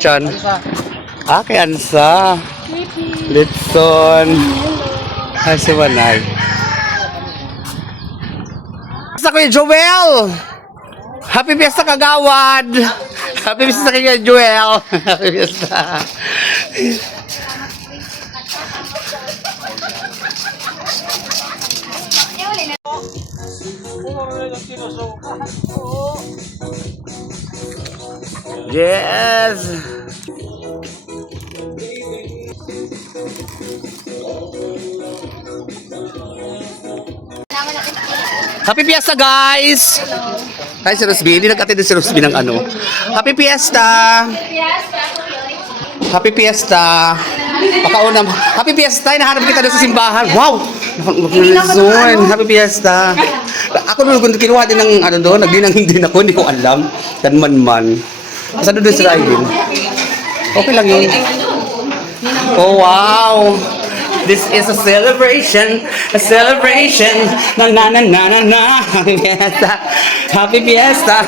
lechon? Kay Ansa. Lechon. Ay, si Manay. Basta Kuya Joel! Happy Fiesta Kagawad! Happy Fiesta kay Joel! Happy Fiesta! Yes! Happy Fiesta, guys! Hi, si Rosby. Hindi nag-attend si Rosby ng ano. Happy Fiesta! Happy Fiesta! Pakaunam. Happy Fiesta! Nahanap kita doon sa simbahan. Wow! Happy Fiesta! Ako doon, kinuha din ng ano doon. Nagdinang hindi ako. Hindi ko alam. Kanman-man. Basta doon sa Railin. Okay lang yun. Oh, wow! This is a celebration, na na na na na na, fiesta, happy fiesta.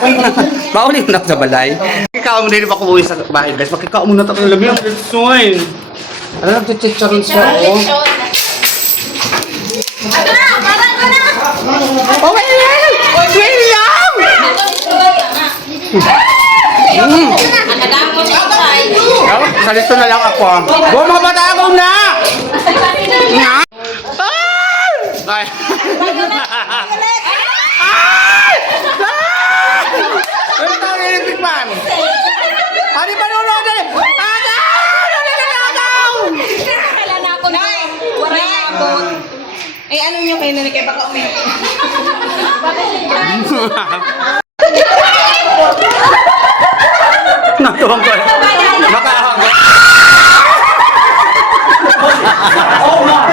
Pauli mo na sa balay. Makikao mo na rin pa kumuwi sa bahay, guys. Makikao mo na ito ng lamig. Soy. Ano lang ito, chicharon siya, oh. Oh, William! William! Salito na lang ako. Buong mga batagaw na! Nga! Ay! Ay! Ano tayo nilipit man? Ano ba nunod eh? Agaw! Agaw! Kailan ako na? Wala ako. Eh, ano nyo kayo na kay baka umiyak? Natuwang ko. Makahag. Oh, ma!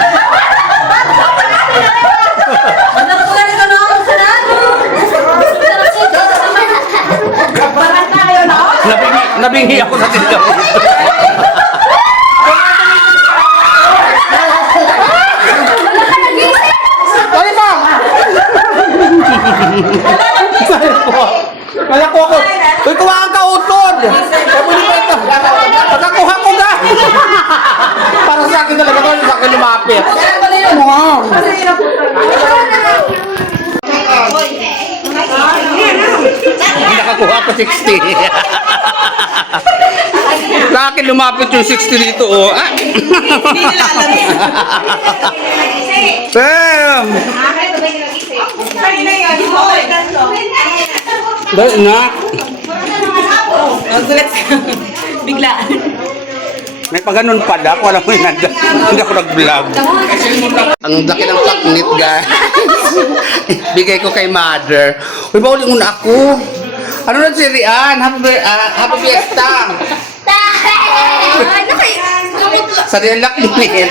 Nabingi ako sa tindaw. Kali ba? Kala ko ako. Uy, kuhaan ka utod. Pagkakuha ko na. Para sa akin talaga ito, sa akin lumapit. Wow. Nakakuha ko 60. Sa akin lumapit yung 60 dito, oh. Hindi nila alam eh. Damn! Kanina yun, hoy. Dahil na. Nagulat ka. Bigla. May pag-ganun pala. Ako alam mo yun. Hindi ako nag-vlog. Ang laki ng paknit, guys. Bigay ko kay mother. Uy, bawal yung una ako. Ano na si Rian? Happy Fiesta. Ano kayo? Sa Rian Laknit.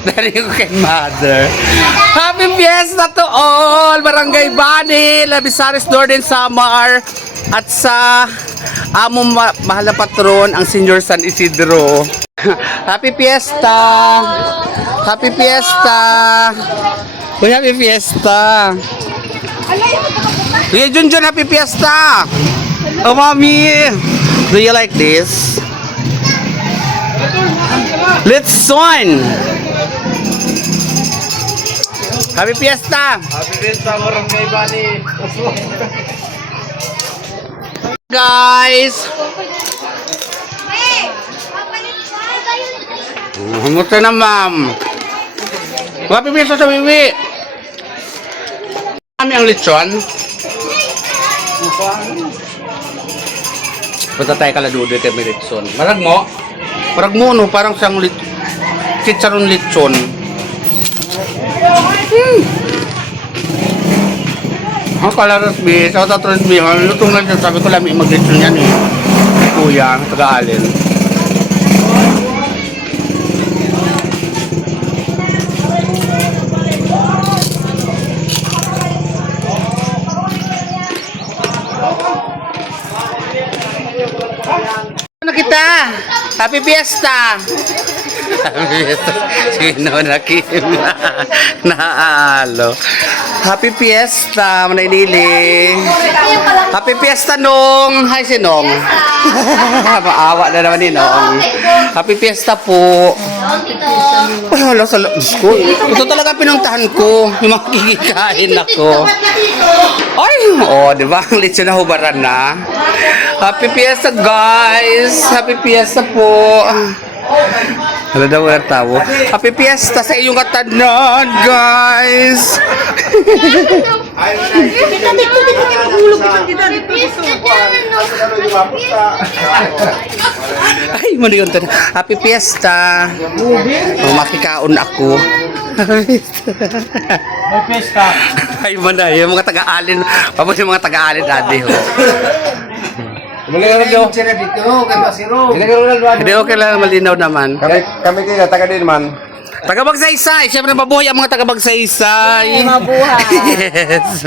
Dali ko kay mother. Happy Fiesta to all! Barangay Bani, Labisares, Northern Samar, at sa among mahal na patron, ang Senior San Isidro. Happy Fiesta! Happy Fiesta! Uy, Happy Fiesta! Uy, Junjun, Happy Fiesta! Oh, Mommy! Do you like this? Let's on! Happy Fiesta! Happy Fiesta, Barangay Bani. Guys! Kamusta na, ma'am? Happy Fiesta sa Wiwi! Kami ang lechon. Punta tayo kaladudo tayo may lechon. Marag mo, no? Parang siyang chicharon lechon. Ang kalaras bi, sa tatron bi, lutong lang siya. Sabi ko lang, mag-lechon yan eh. Kuya, taga-alin. Ano kita? Happy Fiesta! Happy Fiesta. Sino na Kim? Naalo. Happy Fiesta, Manaylili. Happy Fiesta, Nong. Hi, si Nong. Maawa na naman ni Nong. Happy Fiesta po. Ay, hala, sa Diyos ko. Ito talaga pinuntahan ko. Yung mga kikikain ako. Ay, di ba? Ang lechon na hubaran na. Happy Fiesta, guys. Happy Fiesta po. Ano daw ang tawo? Happy Fiesta sa iyong katanan, guys! Ay, mali yun. Happy Fiesta! Makikaon ako. May pesta. Ay, manay. Yung mga taga-alin. Pabos yung mga taga-alin dati. Hindi Hindi, okay lang. Malinaw naman. kami kayo, taga din man. Taga-Bagsaysay. Siyempre mabuhay ang mga taga-Bagsaysay. Mabuhay. Yes.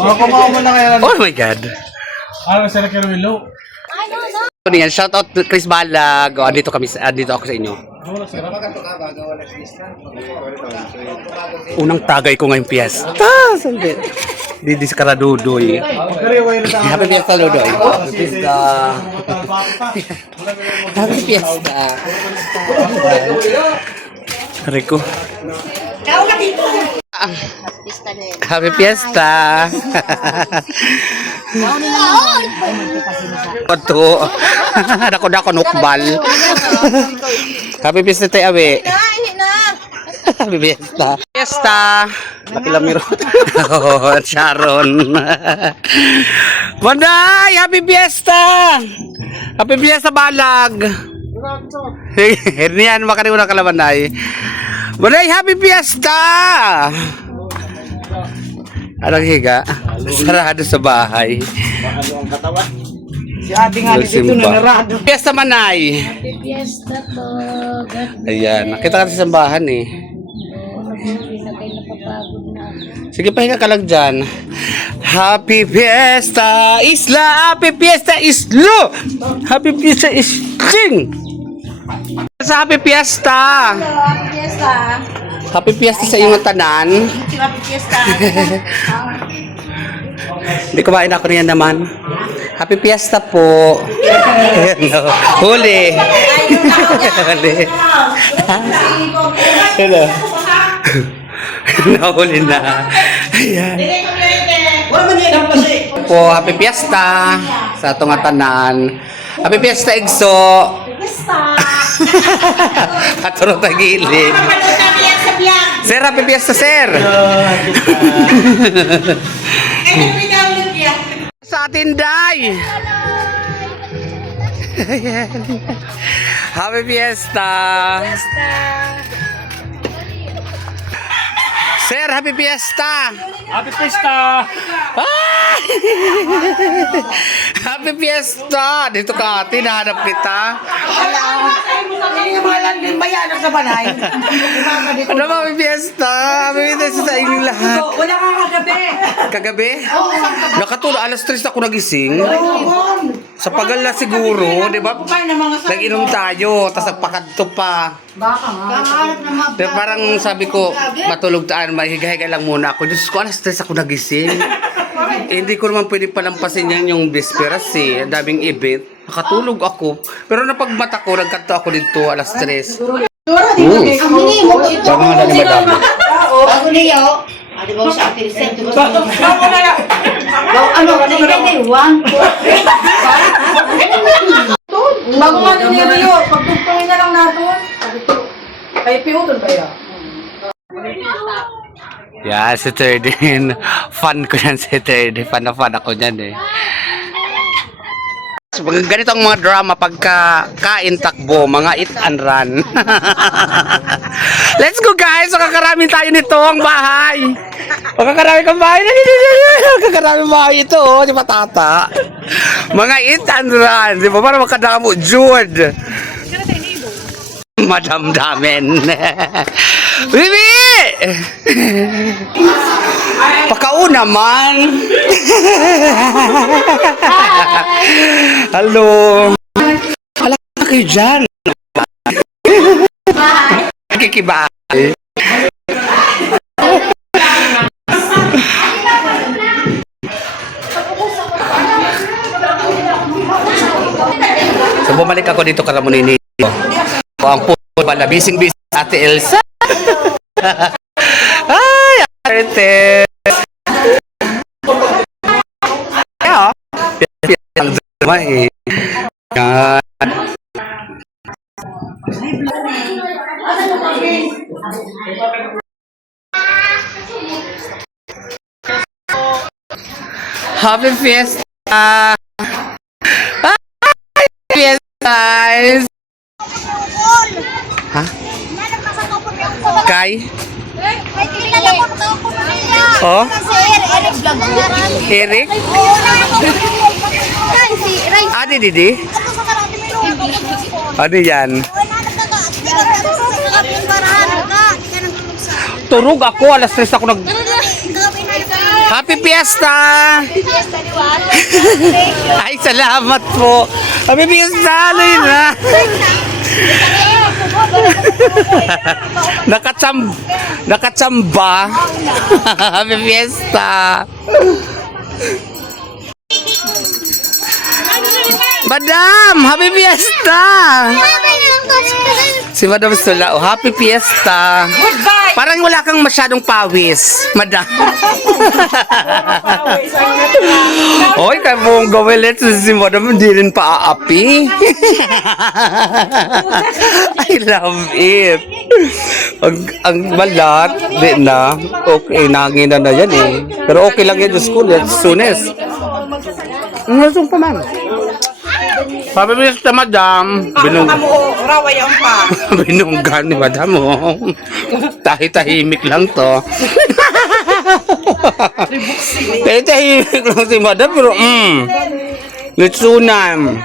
Baka kumawa mo na kayo. Oh my God. Ano sa Nakirwilo? Ano yan? Shout out to Chris Balag. Oh, andito ako sa inyo. Unang tagay ko ngayong piyesta. Sandi. Di diskaradudoy. Happy Fiesta, Ludoy. Happy Fiesta. Happy Fiesta. Rico. Happy Fiesta. Oto. Dako nukbal. Happy Fiesta tayo, awe. Happy Fiesta. Fiesta. Nakilamiro. Oh, Sharon. Manday, Happy Fiesta. Happy Fiesta Balag. Hernian makariw na kalamanay. Manday, Happy Fiesta. Anong higa? Sarado sa bahay. Si ate nga dito na narado. Fiesta Manay. Happy Fiesta po. Ayan, nakita ka sa sambahan eh. Hindi na kayo napapagod na. Sige, pahinga ka lang dyan. Happy Fiesta Isla! Happy Fiesta Islo! Happy Fiesta Isling! Sa Happy Fiesta! Happy Fiesta. Happy Fiesta sa iyong tanan. Happy Fiesta. Hindi kumain ako niyan naman. Happy Fiesta po. No. Huli. Huli. Hello. Nahuli na. Ayan. Po, Happy Fiesta sa atong tanan. Happy Fiesta Igso. Katuro tagili. Sir, Happy Fiesta, sir. Sa atin, Day. Happy Fiesta. Sir, Happy Fiesta. Happy Fiesta! Ah! Happy Fiesta. Dito ka, ate, nahanap kita. Hindi naman lang din bayanan sa banay. Ano ba, Happy Fiesta? Happy Fiesta sa inyong lahat. Wala kang kagabi. Kagabi? Nakatulog, alas 3 ako nagising. Sa pagal na siguro, di ba? Nag-inom tayo, tapos nagpakadto pa. Pero parang sabi ko, matulog taan, mahiga-higa lang muna ako. Diyos ko, alas 3 ako nagising. Hindi ko naman pwede palampasin yan yung bisperas eh. Ang daming event. Nakatulog ako. Pero napagmata ko, nagkanto ako dito, alas 3. Ang hini mo po ito. Tama nga na ni Madam. Bago niyo. Di ba sa akin set? Ano na one. Bago nga din yung Rio, pagtugtungin na lang natin. Kaya piutol kayo. Yeah, si Terdin. Fun ko yan si Terdin. Fan na fan ako yan eh. So, ganito ang mga drama pagka kain takbo, mga eat and run. Let's go guys! Makakarami tayo nito ang bahay. Makakarami kang bahay. Makakarami bahay ito, oh, di ba tata? Mga eat and run. Di ba? Para makadamo, Jude. Madam Damen. Bibi! Pakauna man. Hello. Hala kayo dyan. Kibay. So bumalik ako dito Karamonini. Ako ang puso bala bising-bising Ate Elsa. Ay, arte. Kaya, ang drama eh. Yan. Happy Fiesta! Happy Fiesta! Ha? Kay? Oh? Eric? Ano Didi? Ano yan? Turog ako, alas 3 ako nag... Happy Fiesta! Ay, salamat po! Happy Fiesta! Ano yun na? Nakatsamba! Happy Fiesta! Madam! Happy Fiesta! Si Madam Sula, oh, Happy Fiesta! Goodbye! Parang wala kang masyadong pawis, Madam. Oy, kaya mong gawin si Madam, hindi rin paaapi. I love it. Ang balat, di na. Okay, nangina na yan eh. Pero okay lang yan sa school, as soon as. Nasong pa man. Happy Fiesta, Madam. Raway ang pa. Binunggan ni Madam, oh. Tahimik lang to. Tahimik lang si Madam, pero litsunan.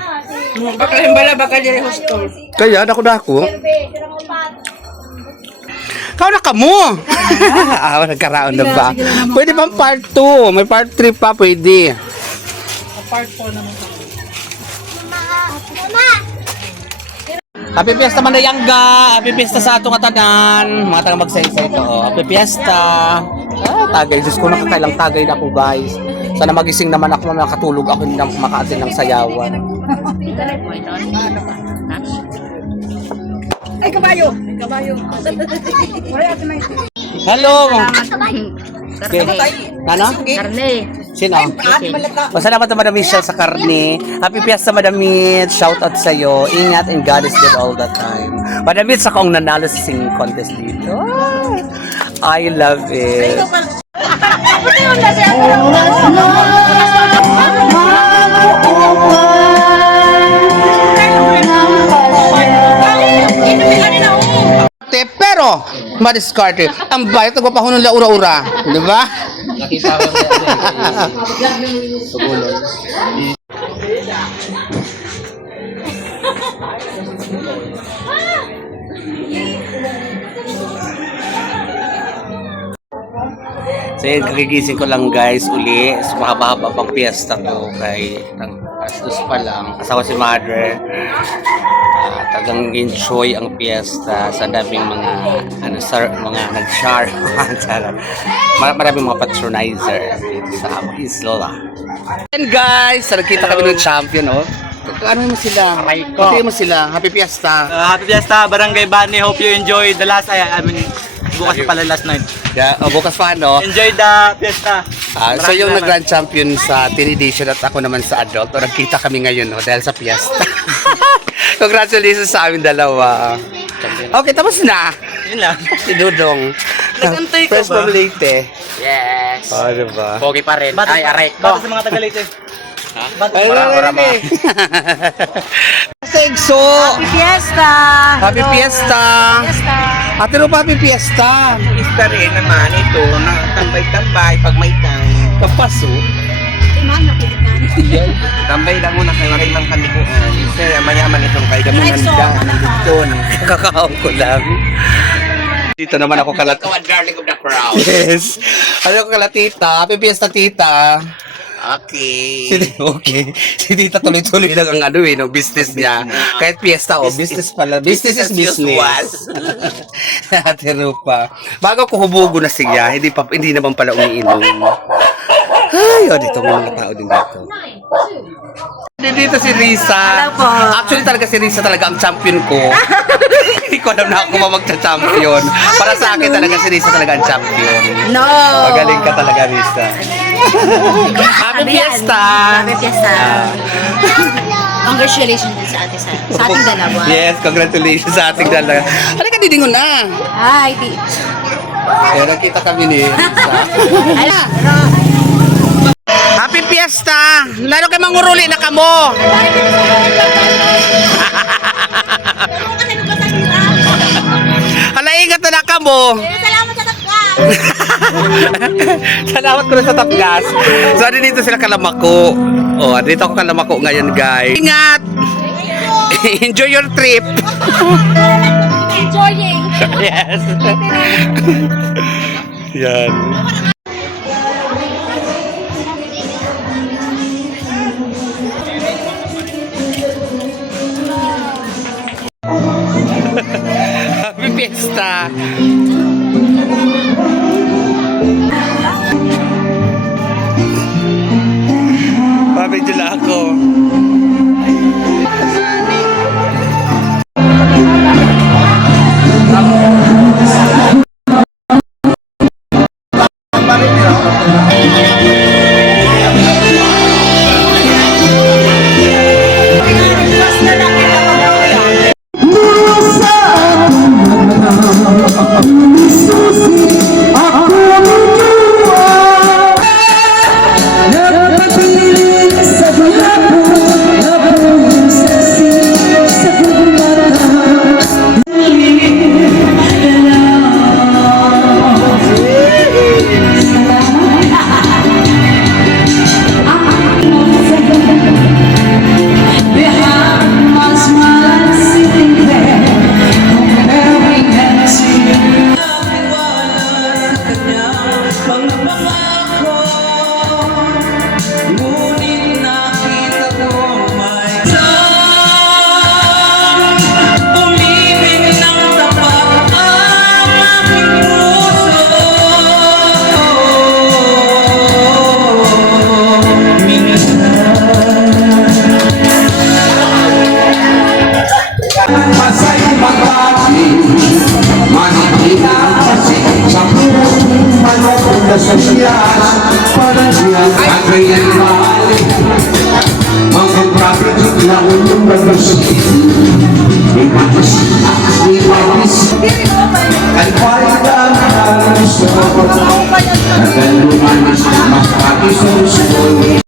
Baka himbala, baka diri hosto. Kaya, dako-dako. Kau na ka mo! Nagkaraon na ba? Pwede pang part 2. May part 3 pa, pwede. Part 4 naman. Happy Fiesta Manayangga! Happy Fiesta sa atong atanan! Mga taga magsaysay ito. Oh. Happy Fiesta! Tagay. Diyos ko, nakakailang tagay na ako, guys. Sana magising naman ako, makatulog ako, hindi na makaatin ng sayawan. Ay, kabayo! Kabayo. Hello! Okay. Ano? Karne. Sino? Masalamat na Madam Michelle sa karne. Happy Fiesta, Madam Mitch. Shout out sa'yo. Ingat and God is good all the time. Madam Mitch, ako ang nanalo sa singing contest dito. I love it. Pero, madiskarte. Ang bayat, nagpapahunong la ura-ura. Di ba? Nakita ko So yun, kagigising ko lang guys uli. So, mahaba-haba pang piyesta to kay alas 2 pa lang. Kasama si Mother. Tagang enjoy ang piyesta sa daming mga mga nag-char. Maraming mga patronizer dito sa Isla. And guys, nagkita kami ng champion, oh. Ano mo sila? Pati mo sila. Happy Fiesta. Happy Fiesta, Barangay Bani. Hope you enjoy the last, bukas pala last night. Yeah, bukas pa, no? Enjoy the Fiesta. So yung nag-grand champion sa teen edition at ako naman sa adult, nagkita kami ngayon, no? Dahil sa Fiesta. Congratulations sa amin dalawa. Okay, tapos na. Yun lang. Si Dudong. Nagantay ka First ba? from Leyte. Yes. Oh, diba? Pogi pa rin. Ay, aray ko. Bata sa mga Tagalite. Ay, marama. Segso! Happy Fiesta! Happy Fiesta! Ate Ro, Happy Fiesta! Fiesta rin naman ito. Tambay-tambay pag may time. Kapaso. Tambay lang muna kayo rin ng kami ko. Sir, mayaman itong kay Gamunanda. Doon. Kakakaon ko lang. Dito naman ako kalat. Darling of the crowd. Yes. Ano ko kala tita? Happy Fiesta, tita. Okay. Okay. Si Tita tuloy-tuloy lang ang ano no, business niya. Kahit piyesta, business pala. Business is business. Ate Rupa. Bago ko hubugo na siya, hindi naman pala umiinom. Ay, dito may mga tao din dito. Dito si Risa. Hello po. Actually talaga si Risa talaga ang champion ko. Hindi ko alam na ako magcha-champion. Para sa akin talaga si Risa talaga ang champion. No! Magaling ka talaga, Risa. Happy Fiesta! Happy Fiesta! Congratulations din sa ating dalawa. Yes, congratulations sa ating dalawa. Halika, didingon na. Ay, di. Kaya nakita kami ni Risa. Ala! Happy Fiesta! Lalo kay manguruli na kamo. Hala, ingat na kamo. Salamat sa tapgas! Salamat ko na sa tapgas. So, dito sila kalamako. Oh, dito ako kalamako ngayon, guys. Ingat! Enjoy your trip. Enjoying! Yes. Yan. Happy Fiesta! Pabidyo lang ako.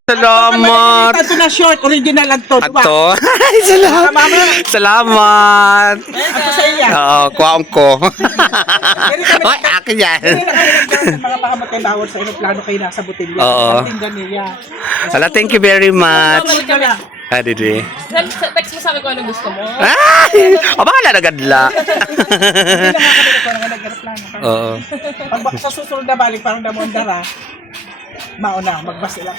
Salamat! Ito na short, original lang to, diba? Ato. Ay, salamat. Salamat. Ako sa iya. Oo, kuwaong ko. Hoy, akin yan. Hindi na kayo nagkaroon ng mga pakamatay bawat sa inyong plano kayo nasa botelya. Oo. Tingnan niya. Hala, thank you very much. Didi. Text mo sa akin kung anong gusto mo. Ay! O, bahala na gadla. Hindi na mga kapit ko nag-aeroplano. Oo. Pag sa susunod na balik, parang damondara, mauna, magbas sila.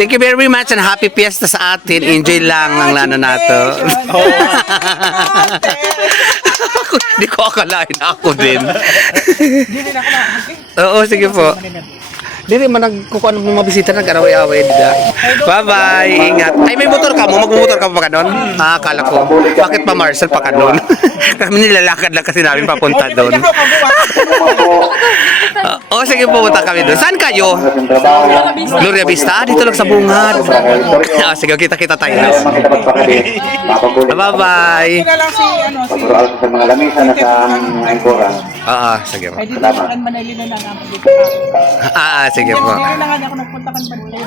Thank you very much and happy fiesta sa atin. Enjoy lang ang lana nato. Hindi ko akalain ako din. Hindi rin ako na. Oo, sige po. Dili man nagkukuha ng mga bisita nag-araway-away dida. Bye-bye. Ingat. Ay, may motor ka mo? Magmumotor ka pa ka doon? Ah, akala ko. Bakit pa Marcel pa ka doon? Kami nilalakad lang kasi namin papunta doon. Oo, sige pupunta kami doon. Saan kayo? Gloria Vista? Dito lang sa bungad. Sige, kita-kita tayo. Bye-bye. Hindi na lang si, si... sa mga lamisa na sa Angkora. Sige po. Ay, dito naman Manila na naman dito. Sige po. Hindi na nga ako nagpunta kan Manila.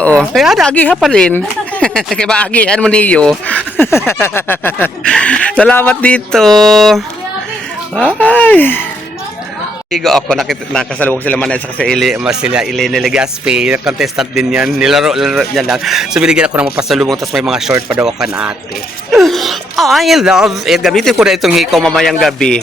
Oo. Kaya agiha pa rin. Kaya maagihan mo niyo. Salamat dito. Ay. Igo ako, nakasalubong sila man sa kasi sila Elena Legaspi, contestant din yan, nilaro niya lang. So binigyan ako ng mapasalubong, tapos may mga short pa daw ako na ate. I love it. Gamitin ko na itong hikaw mamayang gabi.